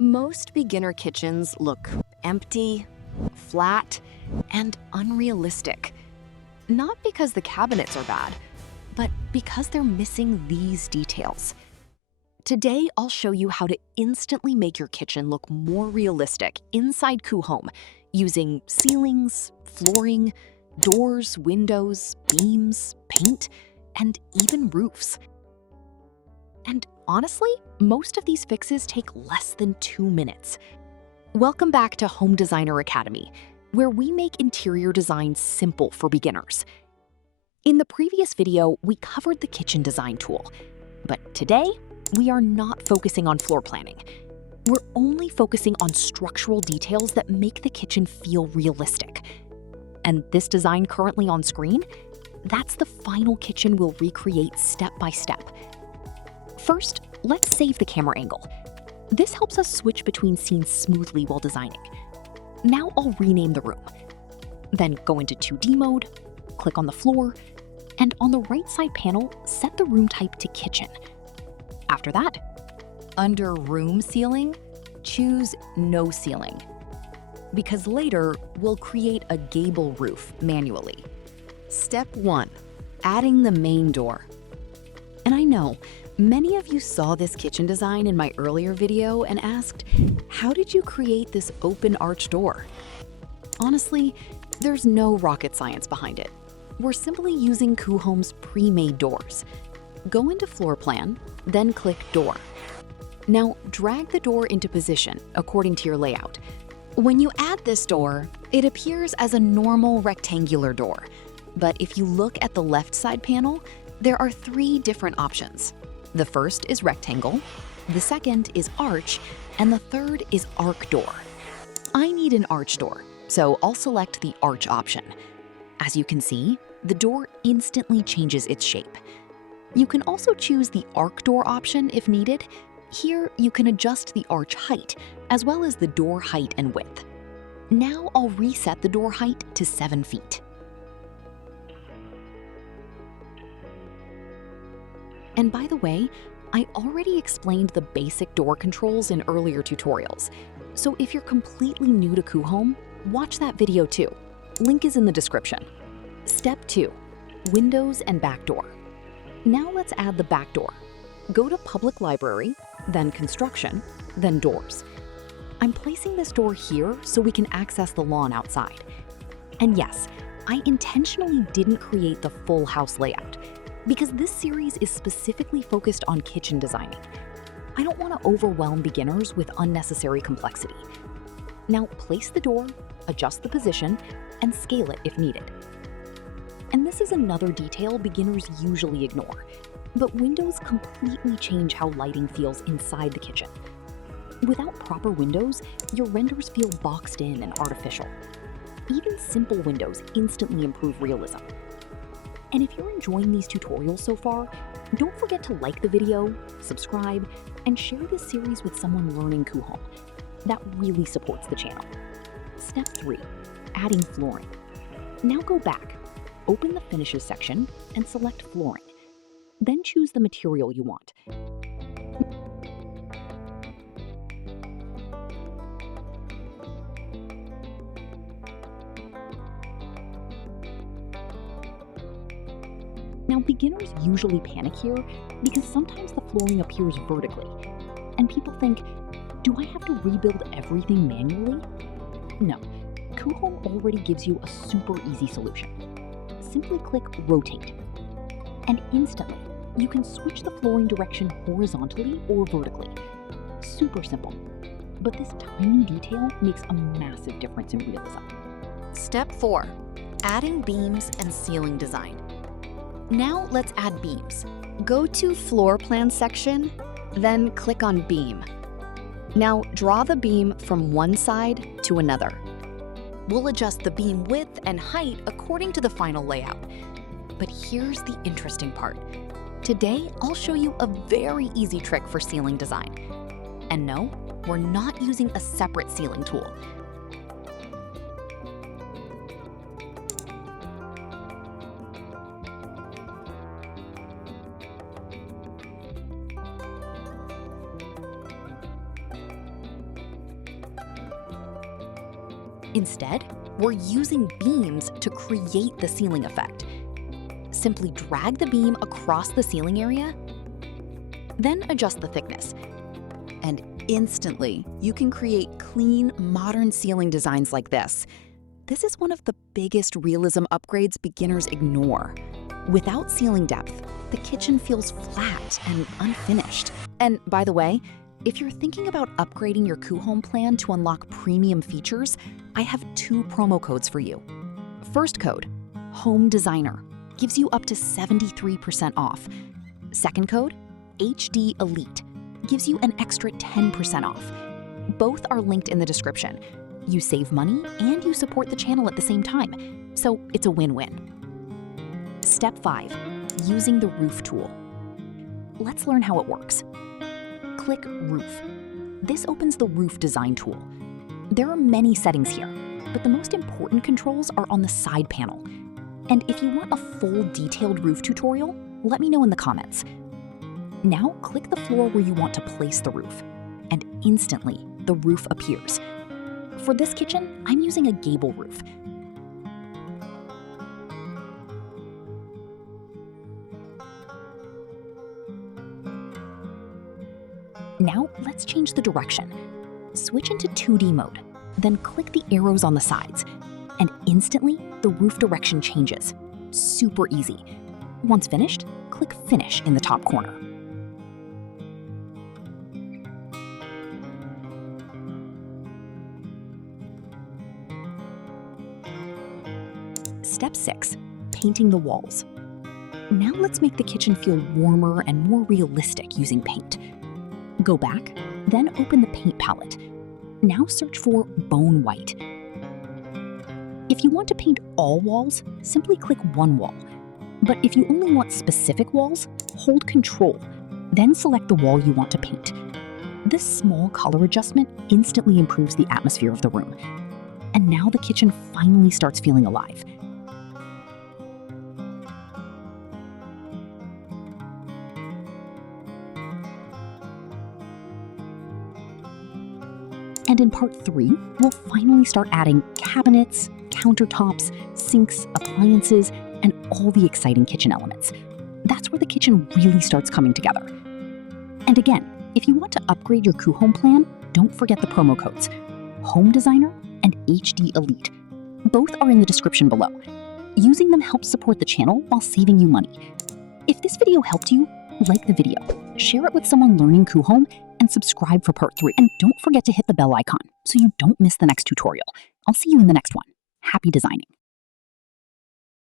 Most beginner kitchens look empty, flat, and unrealistic. Not because the cabinets are bad, but because they're missing these details. Today, I'll show you how to instantly make your kitchen look more realistic inside Coohom using ceilings, flooring, doors, windows, beams, paint, and even roofs. And honestly, most of these fixes take less than 2 minutes. Welcome back to Home Designer Academy, where we make interior design simple for beginners. In the previous video, we covered the kitchen design tool, but today, we are not focusing on floor planning. We're only focusing on structural details that make the kitchen feel realistic. And this design currently on screen, that's the final kitchen we'll recreate step by step. First, let's save the camera angle. This helps us switch between scenes smoothly while designing. Now I'll rename the room. Then go into 2D mode, click on the floor, and on the right side panel, set the room type to kitchen. After that, under Room Ceiling, choose No Ceiling, because later we'll create a gable roof manually. Step 1, adding the main door. And I know, many of you saw this kitchen design in my earlier video and asked, how did you create this open arch door? Honestly, there's no rocket science behind it. We're simply using Coohom's pre-made doors. Go into Floor Plan, then click Door. Now drag the door into position according to your layout. When you add this door, it appears as a normal rectangular door. But if you look at the left side panel, there are 3 different options. The first is rectangle, the second is arch, and the third is arc door. I need an arch door, so I'll select the arch option. As you can see, the door instantly changes its shape. You can also choose the arc door option if needed. Here, you can adjust the arch height, as well as the door height and width. Now I'll reset the door height to 7 feet. And by the way, I already explained the basic door controls in earlier tutorials. So if you're completely new to Coohom, watch that video too. Link is in the description. Step 2, windows and back door. Now let's add the back door. Go to Public Library, then Construction, then Doors. I'm placing this door here so we can access the lawn outside. And yes, I intentionally didn't create the full house layout because this series is specifically focused on kitchen designing. I don't want to overwhelm beginners with unnecessary complexity. Now place the door, adjust the position, and scale it if needed. And this is another detail beginners usually ignore, but windows completely change how lighting feels inside the kitchen. Without proper windows, your renders feel boxed in and artificial. Even simple windows instantly improve realism. And if you're enjoying these tutorials so far, don't forget to like the video, subscribe, and share this series with someone learning Coohom. That really supports the channel. Step 3, adding flooring. Now go back, open the Finishes section, and select Flooring. Then choose the material you want. Now, beginners usually panic here because sometimes the flooring appears vertically, and people think, do I have to rebuild everything manually? No, Coohom already gives you a super easy solution. Simply click Rotate, and instantly, you can switch the flooring direction horizontally or vertically. Super simple, but this tiny detail makes a massive difference in realism. Step 4, adding beams and ceiling design. Now let's add beams. Go to Floor Plan section, then click on Beam. Now draw the beam from one side to another. We'll adjust the beam width and height according to the final layout. But here's the interesting part. Today, I'll show you a very easy trick for ceiling design. And no, we're not using a separate ceiling tool. Instead, we're using beams to create the ceiling effect. Simply drag the beam across the ceiling area, then adjust the thickness. And instantly, you can create clean, modern ceiling designs like this. This is one of the biggest realism upgrades beginners ignore. Without ceiling depth, the kitchen feels flat and unfinished. And by the way, if you're thinking about upgrading your Coohom plan to unlock premium features, I have 2 promo codes for you. First code, Home Designer, gives you up to 73% off. Second code, HD Elite, gives you an extra 10% off. Both are linked in the description. You save money and you support the channel at the same time, so it's a win-win. Step 5, using the roof tool. Let's learn how it works. Click Roof. This opens the roof design tool. There are many settings here, but the most important controls are on the side panel. And if you want a full detailed roof tutorial, let me know in the comments. Now click the floor where you want to place the roof, and instantly the roof appears. For this kitchen, I'm using a gable roof. Now let's change the direction. Switch into 2D mode, then click the arrows on the sides, and instantly the roof direction changes. Super easy. Once finished, click Finish in the top corner. Step 6, painting the walls. Now let's make the kitchen feel warmer and more realistic using paint. Go back, then open the paint palette. Now search for Bone White. If you want to paint all walls, simply click one wall. But if you only want specific walls, hold Control, then select the wall you want to paint. This small color adjustment instantly improves the atmosphere of the room. And now the kitchen finally starts feeling alive. And in part 3, we'll finally start adding cabinets, countertops, sinks, appliances, and all the exciting kitchen elements. That's where the kitchen really starts coming together. And again, if you want to upgrade your Coohom plan, don't forget the promo codes, Home Designer and HD Elite. Both are in the description below. Using them helps support the channel while saving you money. If this video helped you, like the video, share it with someone learning Coohom, and subscribe for part 3. And don't forget to hit the bell icon so you don't miss the next tutorial. I'll see you in the next one. Happy designing.